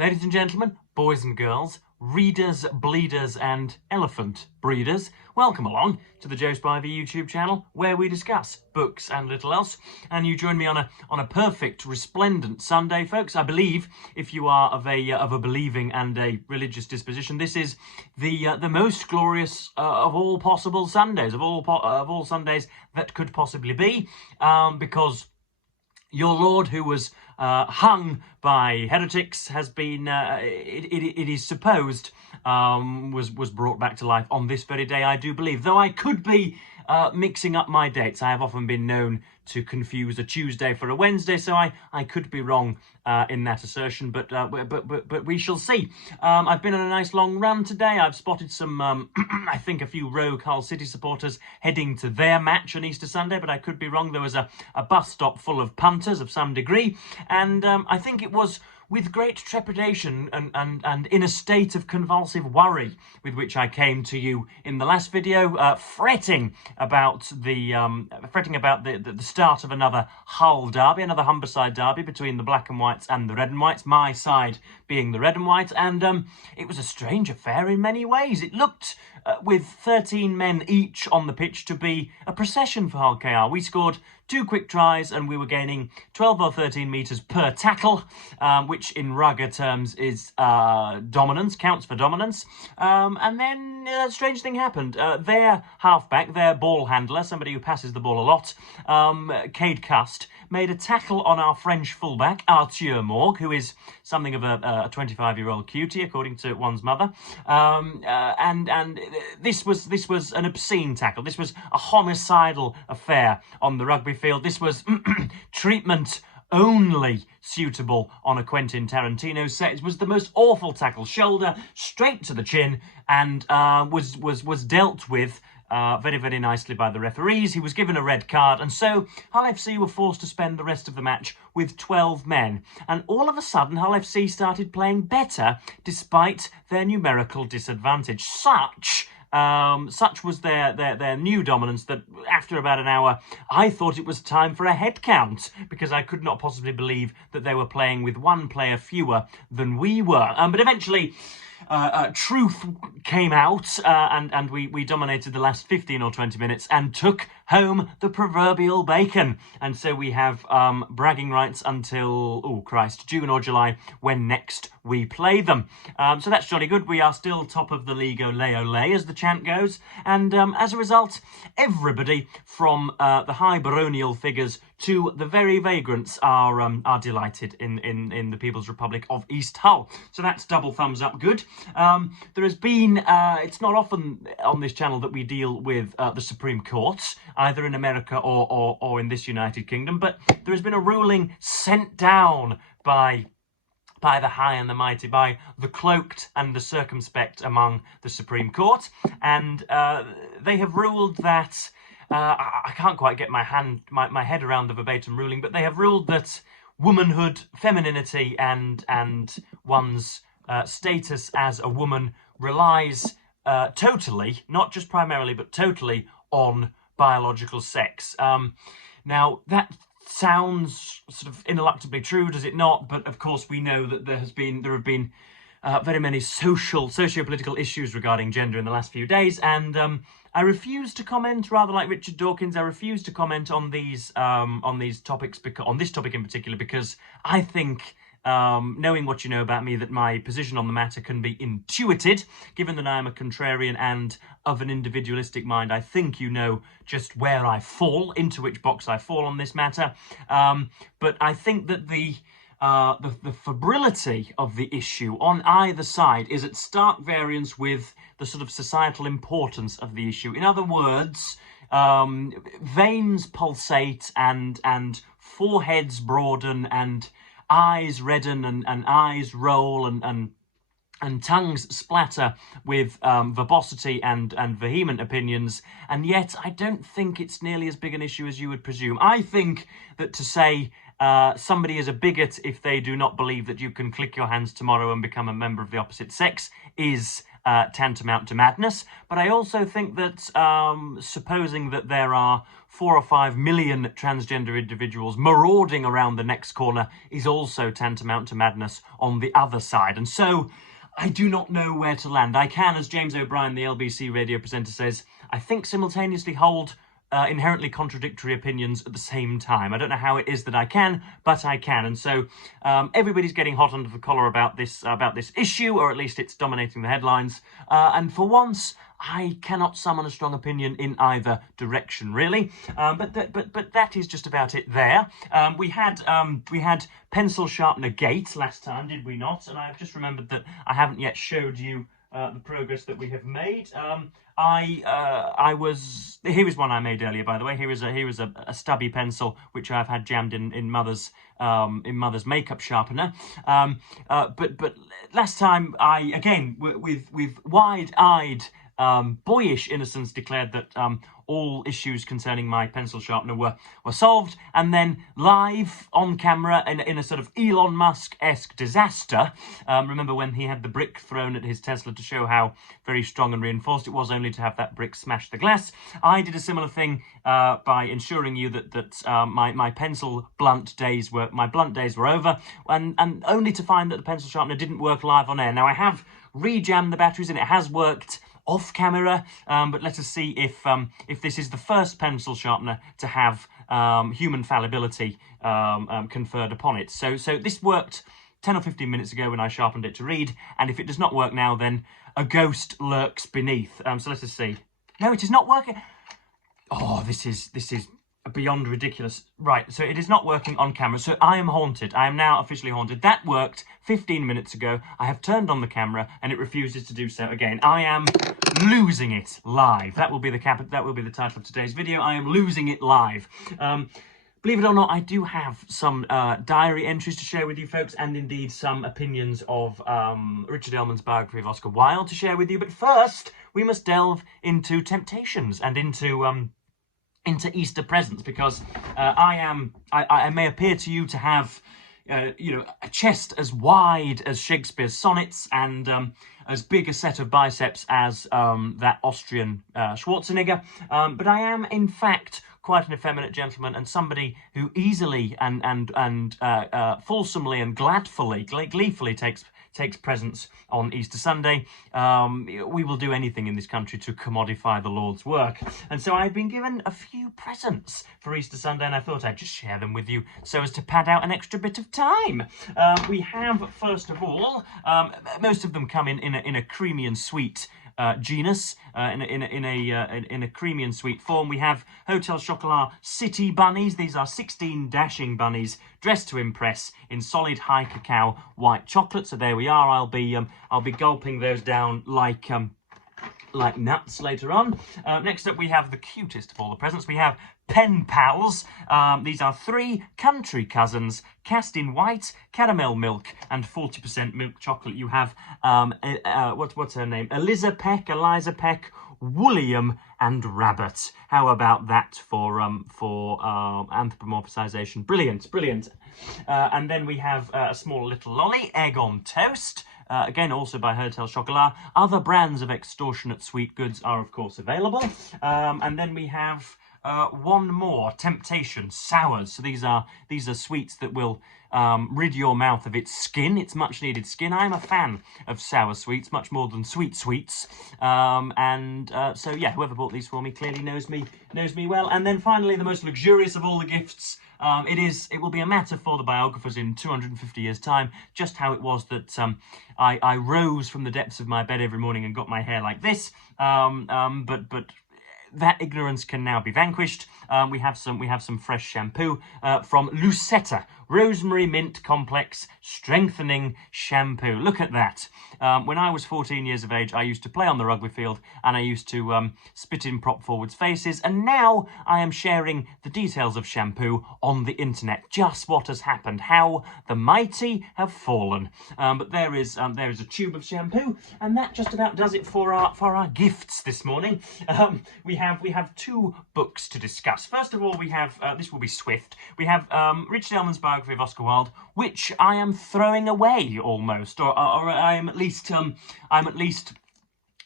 Ladies and gentlemen, boys and girls, readers, bleeders and elephant breeders, welcome along to the Joe Spivey YouTube channel where we discuss books and little else. And you join me on a perfect, resplendent Sunday, folks. I believe if you are of a believing and a religious disposition, this is the most glorious of all possible Sundays, of all Sundays that could possibly be, because your Lord, who was hung by heretics, has been, it is supposed, was brought back to life on this very day, I do believe. Though I could be mixing up my dates. I have often been known to confuse a Tuesday for a Wednesday, so I could be wrong in that assertion, but we shall see. I've been on a nice long run today. I've spotted some, I think, a few rogue Hull City supporters heading to their match on Easter Sunday, but I could be wrong. There was a bus stop full of punters of some degree, and I think it was with great trepidation and in a state of convulsive worry with which I came to you in the last video, fretting about the start of another Hull derby, another Humberside derby between the black and whites and the red and whites, my side being the red and white, and it was a strange affair in many ways. It looked, with 13 men each on the pitch, to be a procession for Hull KR. We scored 2 quick tries and we were gaining 12 or 13 metres per tackle, which in rugger terms is dominance, counts for dominance. And then a strange thing happened. Their halfback, their ball handler, somebody who passes the ball a lot, Cade Cust, made a tackle on our French fullback, Arthur Morgue, who is something of a 25-year-old cutie, according to one's mother. And this was an obscene tackle. This was a homicidal affair on the rugby field. This was treatment only suitable on a Quentin Tarantino set. It was the most awful tackle, shoulder straight to the chin, and was dealt with very, very nicely by the referees. He was given a red card, and so Hull FC were forced to spend the rest of the match with 12 men. And all of a sudden, Hull FC started playing better despite their numerical disadvantage. Such was their new dominance that after about an hour, I thought it was time for a head count, because I could not possibly believe that they were playing with 1 player fewer than we were. But eventually, truth came out, and we dominated the last 15 or 20 minutes and took home the proverbial bacon. And so we have bragging rights until, oh Christ, June or July, when next we play them. So that's jolly good. We are still top of the league, ole ole, as the chant goes. And as a result, everybody from the high baronial figures to the very vagrants are delighted in the People's Republic of East Hull. So that's double thumbs up good. There has been, it's not often on this channel that we deal with the Supreme Court, either in America or in this United Kingdom, but there has been a ruling sent down by the high and the mighty, by the cloaked and the circumspect among the Supreme Court, and they have ruled that, I can't quite get my head around the verbatim ruling, but they have ruled that womanhood, femininity, and one's status as a woman relies totally, not just primarily, but totally on biological sex. Now, that sounds sort of ineluctably true, does it not? But of course, we know that there have been very many socio-political issues regarding gender in the last few days, and I refuse to comment, rather like Richard Dawkins. I refuse to comment on these topics, on this topic in particular, because I think, knowing what you know about me, that my position on the matter can be intuited. Given that I am a contrarian and of an individualistic mind, I think you know just where I fall, into which box I fall on this matter. But I think that the febrility of the issue on either side is at stark variance with the sort of societal importance of the issue. In other words, veins pulsate and foreheads broaden and eyes redden and eyes roll and tongues splatter with verbosity and vehement opinions, and yet I don't think it's nearly as big an issue as you would presume. I think that to say somebody is a bigot if they do not believe that you can click your hands tomorrow and become a member of the opposite sex is tantamount to madness. But I also think that supposing that there are 4 or 5 million transgender individuals marauding around the next corner is also tantamount to madness on the other side. And so I do not know where to land. I can, as James O'Brien, the LBC radio presenter, says, I think simultaneously hold inherently contradictory opinions at the same time. I don't know how it is that I can, but I can. And so everybody's getting hot under the collar about this issue, or at least it's dominating the headlines. And for once, I cannot summon a strong opinion in either direction, really. But that is just about it there. We had pencil sharpener gate last time, did we not? And I've just remembered that I haven't yet showed you the progress that we have made. Here is one I made earlier, by the way. Here is a stubby pencil which I've had jammed in mother's makeup sharpener. But last time I again with wide-eyed boyish innocence declared that all issues concerning my pencil sharpener were solved, and then live on camera in a sort of Elon Musk-esque disaster. Remember when he had the brick thrown at his Tesla to show how very strong and reinforced it was, only to have that brick smash the glass? I did a similar thing by ensuring you that my blunt days were over, and only to find that the pencil sharpener didn't work live on air. Now I have re-jammed the batteries and it has worked off camera, but let us see if this is the first pencil sharpener to have human fallibility conferred upon it. So this worked 10 or 15 minutes ago when I sharpened it to read, and if it does not work now, then a ghost lurks beneath. So let us see. No, it is not working. Oh, this is beyond ridiculous. Right, so it is not working on camera, so I am haunted. I am now officially haunted. That worked 15 minutes ago. I have turned on the camera and it refuses to do so again. I am losing it live. That will be the title of today's video. I am losing it live. Believe it or not, I do have some diary entries to share with you folks, and indeed some opinions of Richard Ellman's biography of Oscar Wilde to share with you. But first, we must delve into temptations and into Easter presents, because I may appear to you to have a chest as wide as Shakespeare's sonnets and as big a set of biceps as that Austrian Schwarzenegger, but I am in fact quite an effeminate gentleman and somebody who easily and fulsomely and gleefully takes presents on Easter Sunday. We will do anything in this country to commodify the Lord's work. And so I've been given a few presents for Easter Sunday, and I thought I'd just share them with you so as to pad out an extra bit of time. We have, first of all, most of them come in a creamy and sweet genus, in a creamy and sweet form. We have Hotel Chocolat City bunnies. These are 16 dashing bunnies dressed to impress in solid high cacao white chocolate. So there we are. I'll be gulping those down like nuts later on. Next up, we have the cutest of all the presents. We have Pen Pals. These are 3 country cousins cast in white, caramel milk, and 40% milk chocolate. You have what's her name? Eliza Peck, William, and Rabbit. How about that for anthropomorphization? Brilliant. And then we have a small little lolly, egg on toast. Again, also by Hotel Chocolat. Other brands of extortionate sweet goods are, of course, available. And then we have one more, Temptation Sours. So these are sweets that will rid your mouth of its skin, its much needed skin. I'm a fan of sour sweets, much more than sweet sweets. So yeah, whoever bought these for me clearly knows me well. And then finally, the most luxurious of all the gifts. It will be a matter for the biographers in 250 years' time, just how it was that I rose from the depths of my bed every morning and got my hair like this. But that ignorance can now be vanquished. We have some fresh shampoo from Lucetta, Rosemary Mint Complex Strengthening Shampoo. Look at that. When I was 14 years of age, I used to play on the rugby field and I used to spit in prop forwards' faces, and now I am sharing the details of shampoo on the internet. Just what has happened, how the mighty have fallen. But there is a tube of shampoo, and that just about does it for our gifts this morning. We have 2 books to discuss. First of all, we have this will be swift. We have Richard Ellman's biography of Oscar Wilde, which I am throwing away almost, or I am at least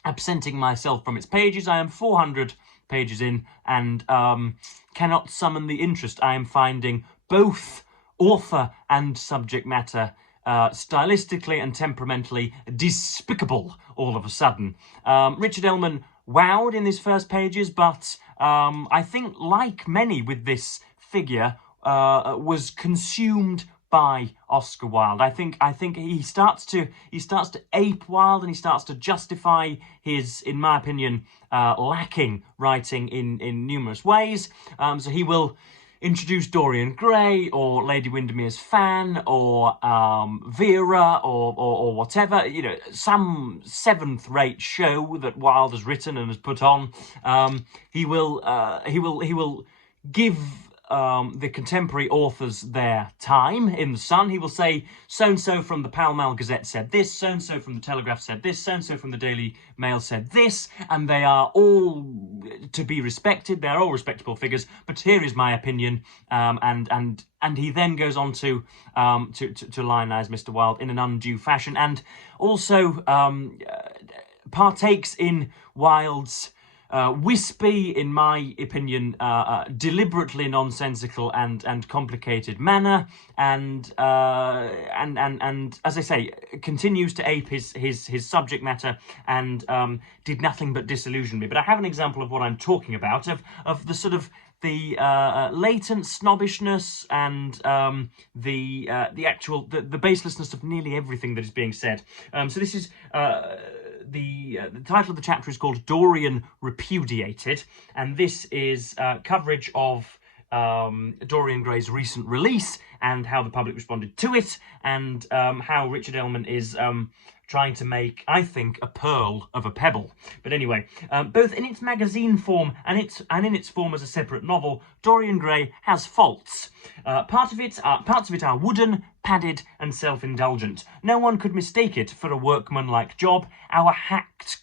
absenting myself from its pages. I am 400 pages in and cannot summon the interest I am finding both author and subject matter stylistically and temperamentally despicable all of a sudden. Richard Ellman wowed in his first pages, but I think, like many with this figure, was consumed by Oscar Wilde. I think he starts to ape Wilde, and he starts to justify his, in my opinion, lacking writing in numerous ways. So he will introduce Dorian Gray or Lady Windermere's Fan or Vera or whatever, you know, some seventh-rate show that Wilde has written and has put on. He will give the contemporary authors their time in the sun. He will say, so-and-so from the Pall Mall Gazette said this, so-and-so from the Telegraph said this, so-and-so from the Daily Mail said this, and they are all to be respected. They're all respectable figures, but here is my opinion, and he then goes on to lionise Mr. Wilde in an undue fashion, and also partakes in Wilde's wispy, in my opinion, deliberately nonsensical and complicated manner, and as I say, continues to ape his subject matter, and did nothing but disillusion me. But I have an example of what I'm talking about, of the sort of the latent snobbishness and the baselessness of nearly everything that is being said. So this is the title of the chapter is called Dorian Repudiated, and this is coverage of Dorian Gray's recent release and how the public responded to it, and how Richard Ellman is trying to make, I think, a pearl of a pebble. But anyway, both in its magazine form and in its form as a separate novel, Dorian Gray has faults. Parts of it are wooden, padded, and self-indulgent. No one could mistake it for a workmanlike job. Our hacks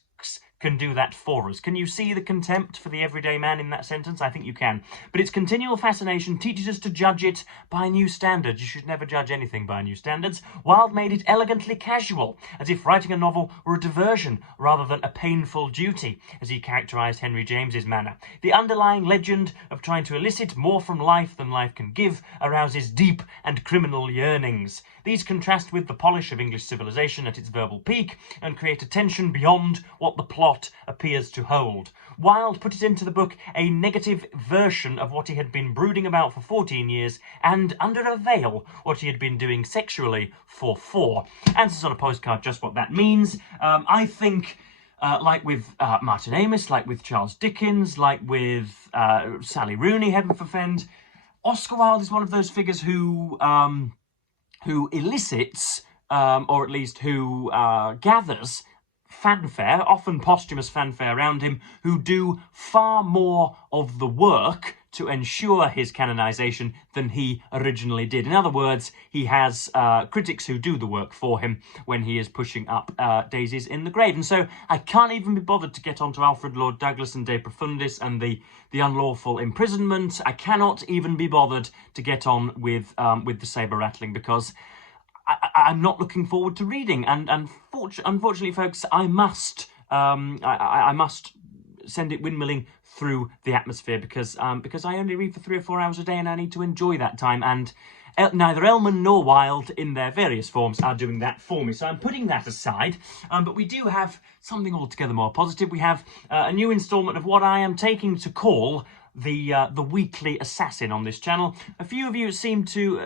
can do that for us. Can you see the contempt for the everyday man in that sentence? I think you can. But its continual fascination teaches us to judge it by new standards. You should never judge anything by new standards. Wilde made it elegantly casual, as if writing a novel were a diversion rather than a painful duty, as he characterised Henry James's manner. The underlying legend of trying to elicit more from life than life can give arouses deep and criminal yearnings. These contrast with the polish of English civilization at its verbal peak and create a tension beyond what the plot appears to hold. Wilde put it into the book a negative version of what he had been brooding about for 14 years, and under a veil what he had been doing sexually for 4. Answers on a postcard just what that means. I think like with Martin Amis, like with Charles Dickens, like with Sally Rooney, heaven forfend, Oscar Wilde is one of those figures who elicits, or at least who gathers fanfare, often posthumous fanfare around him, who do far more of the work to ensure his canonisation than he originally did. In other words, he has critics who do the work for him when he is pushing up daisies in the grave. And so I can't even be bothered to get onto Alfred Lord Douglas and De Profundis and the unlawful imprisonment. I cannot even be bothered to get on with the sabre rattling, because I'm not looking forward to reading. And unfortunately, folks, I must send it windmilling through the atmosphere, because I only read for 3 or 4 hours a day, and I need to enjoy that time. And neither Ellman nor Wilde, in their various forms, are doing that for me. So I'm putting that aside. But we do have something altogether more positive. We have a new instalment of what I am taking to call the weekly assassin on this channel. A few of you seem to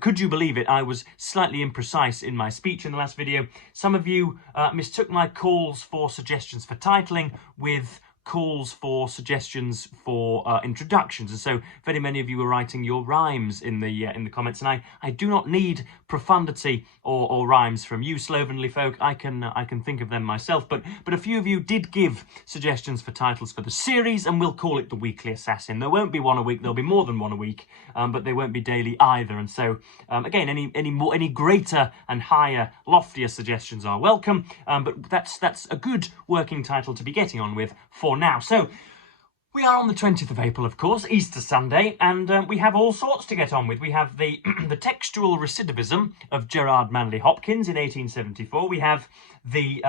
could you believe it, I was slightly imprecise in my speech in the last video. Some of you mistook my calls for suggestions for titling with calls for suggestions for introductions, and so very many of you were writing your rhymes in the comments, and I do not need profundity or rhymes from you slovenly folk. I can think of them myself, but a few of you did give suggestions for titles for the series, and we'll call it the Weekly Assassin. There won't be one a week, there'll be more than one a week, but they won't be daily either. And so again, any greater and higher, loftier suggestions are welcome, but that's a good working title to be getting on with for now. So We are on the 20th of April, of course, Easter Sunday, and we have all sorts to get on with. We have the the textual recidivism of Gerard Manley Hopkins in 1874. We have the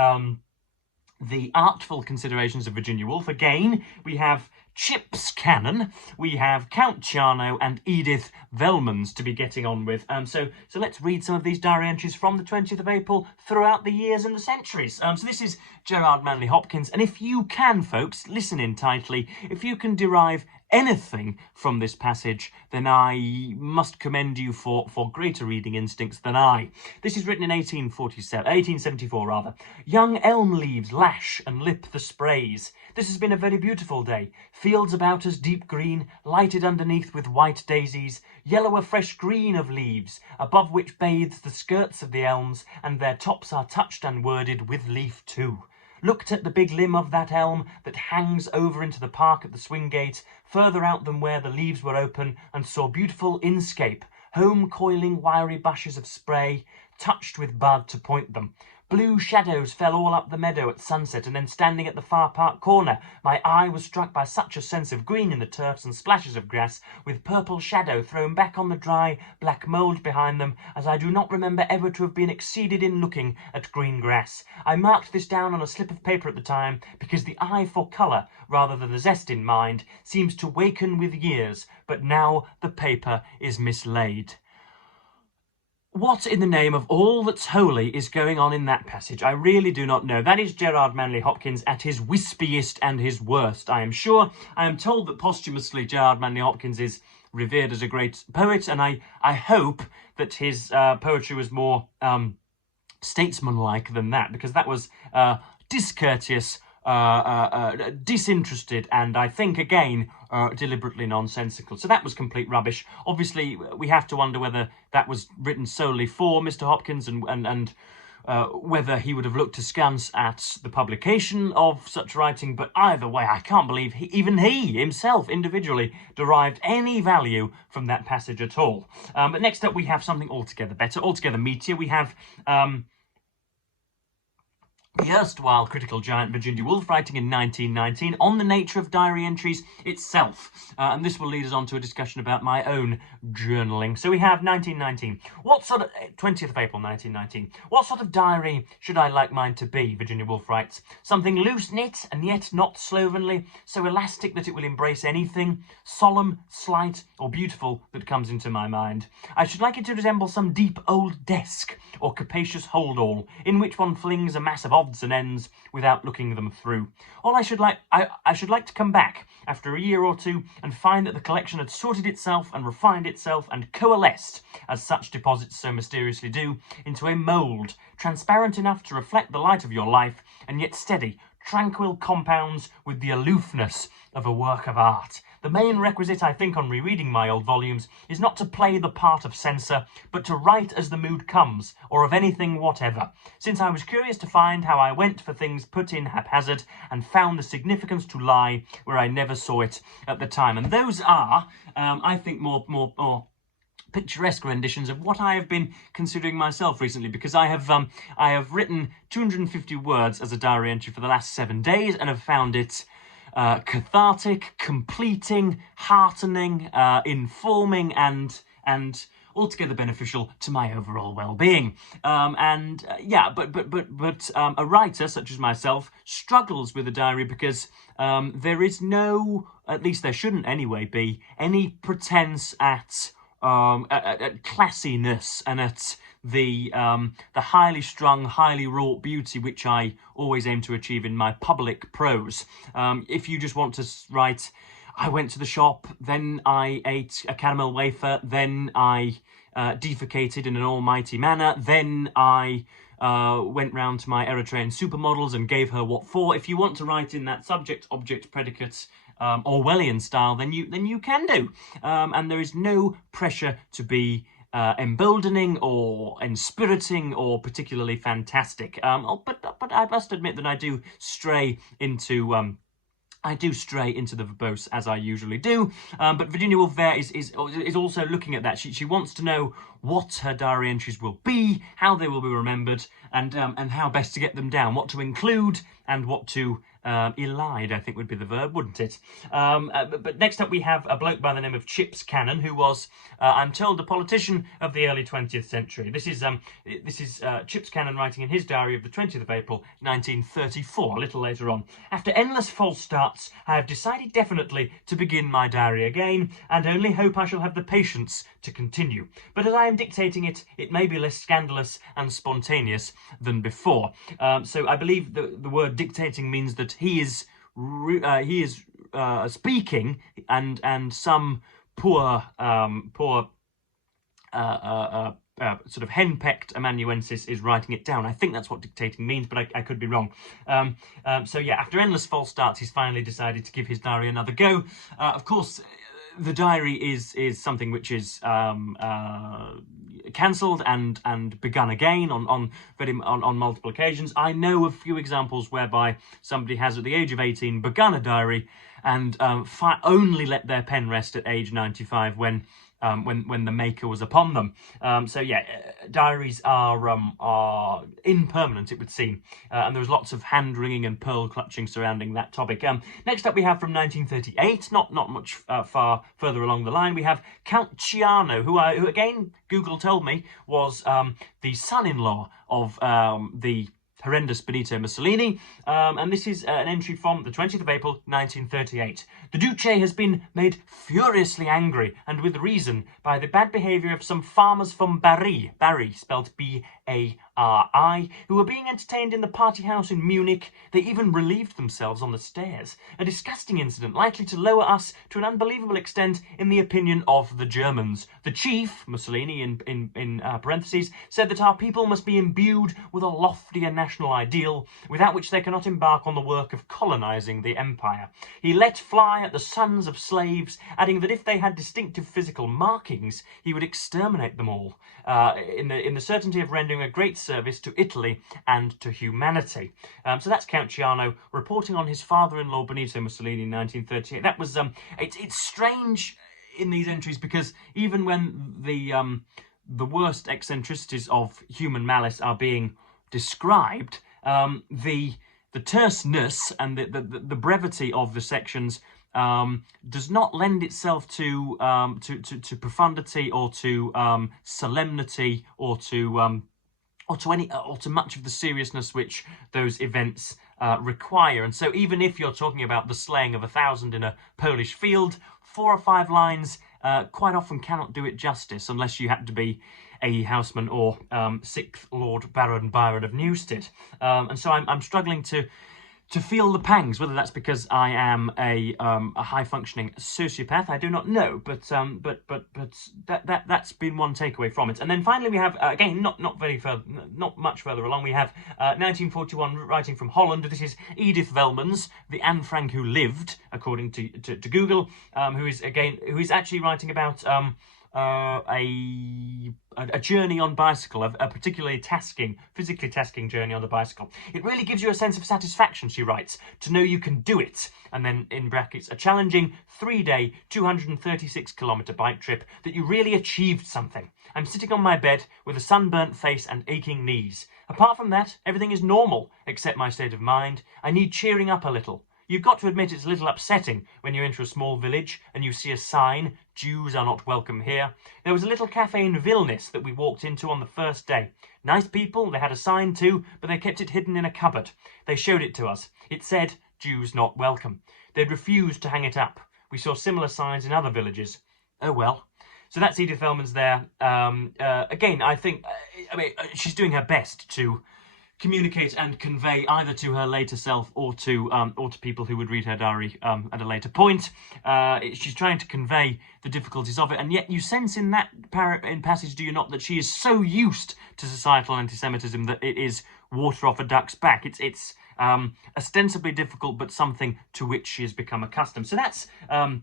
artful considerations of Virginia Woolf. Again, we have Chips Cannon, we have Count Charno and Edith Velmans to be getting on with. So let's read some of these diary entries from the 20th of April throughout the years and the centuries. So this is Gerard Manley Hopkins, and if you can, folks, listen in tightly, if you can derive anything from this passage, then I must commend you for greater reading instincts than I. This is written in 1874 rather. Young elm leaves lash and lip the sprays. This has been a very beautiful day. Fields about us deep green, lighted underneath with white daisies, yellow a fresh green of leaves, above which bathes the skirts of the elms, and their tops are touched and worded with leaf too. Looked at the big limb of that elm that hangs over into the park at the swing gate, further out than where the leaves were open, and saw beautiful inscape, home coiling wiry bushes of spray, touched with bud to point them. Blue shadows fell all up the meadow at sunset, and then standing at the far park corner, my eye was struck by such a sense of green in the turfs and splashes of grass, with purple shadow thrown back on the dry, black mould behind them, as I do not remember ever to have been exceeded in looking at green grass. I marked this down on a slip of paper at the time, because the eye for colour, rather than the zest in mind, seems to waken with years, but now the paper is mislaid. What in the name of all that's holy is going on in that passage? I really do not know. That is Gerard Manley Hopkins at his wispiest and his worst, I am sure. I am told that posthumously Gerard Manley Hopkins is revered as a great poet, and I hope that his poetry was more statesmanlike than that, because that was discourteous, disinterested, and I think again deliberately nonsensical. So that was complete rubbish. Obviously we have to wonder whether that was written solely for Mr. Hopkins and whether he would have looked askance at the publication of such writing, but either way I can't believe even he himself individually derived any value from that passage at all. But next up we have something altogether better, altogether meatier. We have the erstwhile critical giant Virginia Woolf writing in 1919 on the nature of diary entries itself. And this will lead us on to a discussion about my own journaling. So we have 1919. 20th of April 1919. What sort of diary should I like mine to be, Virginia Woolf writes. Something loose-knit and yet not slovenly, so elastic that it will embrace anything, solemn, slight, or beautiful that comes into my mind. I should like it to resemble some deep old desk or capacious hold-all, in which one flings a mass of odds and ends without looking them through. I should like to come back after a year or two and find that the collection had sorted itself and refined itself and coalesced, as such deposits so mysteriously do, into a mould, transparent enough to reflect the light of your life, and yet steady, tranquil compounds with the aloofness of a work of art. The main requisite, I think, on rereading my old volumes is not to play the part of censor, but to write as the mood comes, or of anything whatever, since I was curious to find how I went for things put in haphazard, and found the significance to lie where I never saw it at the time. And those are, I think, more picturesque renditions of what I have been considering myself recently, because I have written 250 words as a diary entry for the last 7 days, and have found it cathartic, completing, heartening, informing, and altogether beneficial to my overall well-being. But a writer such as myself struggles with a diary because there is no, at least there shouldn't anyway be, any pretense at classiness and at the highly strung, highly wrought beauty which I always aim to achieve in my public prose. If you just want to write, I went to the shop, then I ate a caramel wafer, then I defecated in an almighty manner, then I went round to my Eritrean supermodels and gave her what for. If you want to write in that subject, object, predicate, Orwellian style, then you can do. And there is no pressure to be emboldening or inspiriting or particularly fantastic. But I must admit that I do stray into the verbose, as I usually do. But Virginia Woolf there is also looking at that. She wants to know what her diary entries will be, how they will be remembered, and how best to get them down, what to include and what to Elide, I think would be the verb, wouldn't it? But next up we have a bloke by the name of Chips Cannon, who was, I'm told, a politician of the early 20th century. This is Chips Cannon writing in his diary of the 20th of April 1934, a little later on. After endless false starts, I have decided definitely to begin my diary again, and only hope I shall have the patience to continue. But as I am dictating it, it may be less scandalous and spontaneous than before. So I believe the word dictating means that he is speaking, and some poor sort of henpecked amanuensis is writing it down. I think that's what dictating means, but I could be wrong. So yeah, after endless false starts, he's finally decided to give his diary another go. Of course, the diary is something which is cancelled and begun again on multiple occasions. I know of few examples whereby somebody has, at the age of 18, begun a diary and only let their pen rest at age 95 when the maker was upon them. So yeah, diaries are impermanent, it would seem, and there was lots of hand-wringing and pearl-clutching surrounding that topic. Next up we have from 1938, not much far further along the line, we have Count Ciano, who again, Google told me, was the son-in-law of the horrendous Benito Mussolini, and this is an entry from the 20th of April 1938. The Duce has been made furiously angry, and with reason, by the bad behaviour of some farmers from Bari, spelled B-A-R-I, who were being entertained in the party house in Munich. They even relieved themselves on the stairs. A disgusting incident, likely to lower us to an unbelievable extent in the opinion of the Germans. The chief, Mussolini in parentheses, said that our people must be imbued with a loftier national ideal, without which they cannot embark on the work of colonising the empire. He let fly at the sons of slaves, adding that if they had distinctive physical markings, he would exterminate them all, in the certainty of rendering a great service to Italy and to humanity. So that's Count Ciano reporting on his father-in-law Benito Mussolini in 1938. That was it's strange in these entries, because even when the worst eccentricities of human malice are being described, the terseness and the brevity of the sections does not lend itself to profundity or to solemnity or to much of the seriousness which those events require. And so even if you're talking about the slaying of 1,000 in a Polish field, 4 or 5 lines quite often cannot do it justice, unless you happen to be A. Houseman or 6th Lord Baron Byron of Newstead. And so I'm struggling to feel the pangs, whether that's because I am a high-functioning sociopath, I do not know, but that's been one takeaway from it. And then finally we have, again, not much further along, we have 1941 writing from Holland. This is Edith Velmans, the Anne Frank who lived, according to Google, who is actually writing about a journey on bicycle, a particularly physically tasking journey on the bicycle. It really gives you a sense of satisfaction, she writes, to know you can do it. And then in brackets, a challenging 3-day, 236-kilometre bike trip, that you really achieved something. I'm sitting on my bed with a sunburnt face and aching knees. Apart from that, everything is normal, except my state of mind. I need cheering up a little. You've got to admit it's a little upsetting when you enter a small village and you see a sign, Jews are not welcome here. There was a little cafe in Vilnius that we walked into on the first day. Nice people, they had a sign too, but they kept it hidden in a cupboard. They showed it to us. It said, Jews not welcome. They'd refused to hang it up. We saw similar signs in other villages. Oh well. So that's Edith Velmans there. Again, I think, she's doing her best to communicate and convey either to her later self or to people who would read her diary at a later point. She's trying to convey the difficulties of it, and yet you sense in that passage, do you not, that she is so used to societal anti-Semitism that it is water off a duck's back. It's ostensibly difficult, but something to which she has become accustomed. So that's the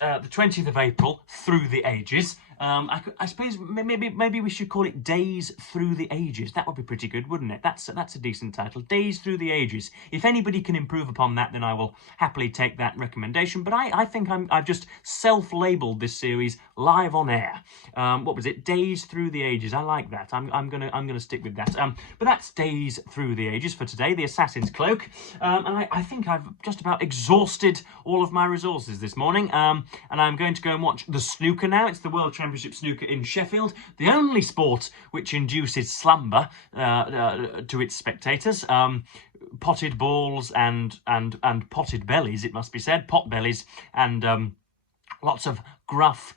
20th of April, Through the Ages. I suppose maybe we should call it Days Through the Ages. That would be pretty good, wouldn't it? That's a decent title. Days Through the Ages. If anybody can improve upon that, then I will happily take that recommendation. But I think I've just self-labelled this series live on air. What was it? Days Through the Ages. I like that. I'm gonna stick with that. But that's Days Through the Ages for today. The Assassin's Cloak. And I think I've just about exhausted all of my resources this morning. And I'm going to go and watch the snooker now. It's the World Championship Snooker in Sheffield, the only sport which induces slumber to its spectators. Potted balls and potted bellies, it must be said, pot bellies, and lots of gruff,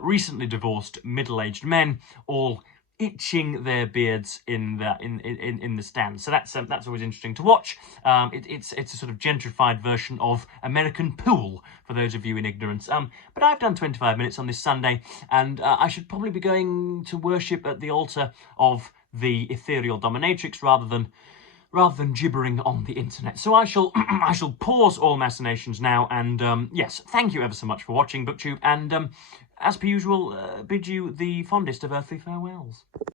recently divorced middle-aged men, all itching their beards in the stands. So that's always interesting to watch. It's a sort of gentrified version of American pool, for those of you in ignorance. But I've done 25 minutes on this Sunday, and I should probably be going to worship at the altar of the ethereal dominatrix rather than gibbering on the internet. So I shall pause all machinations now, and yes, thank you ever so much for watching BookTube, and as per usual, bid you the fondest of earthly farewells.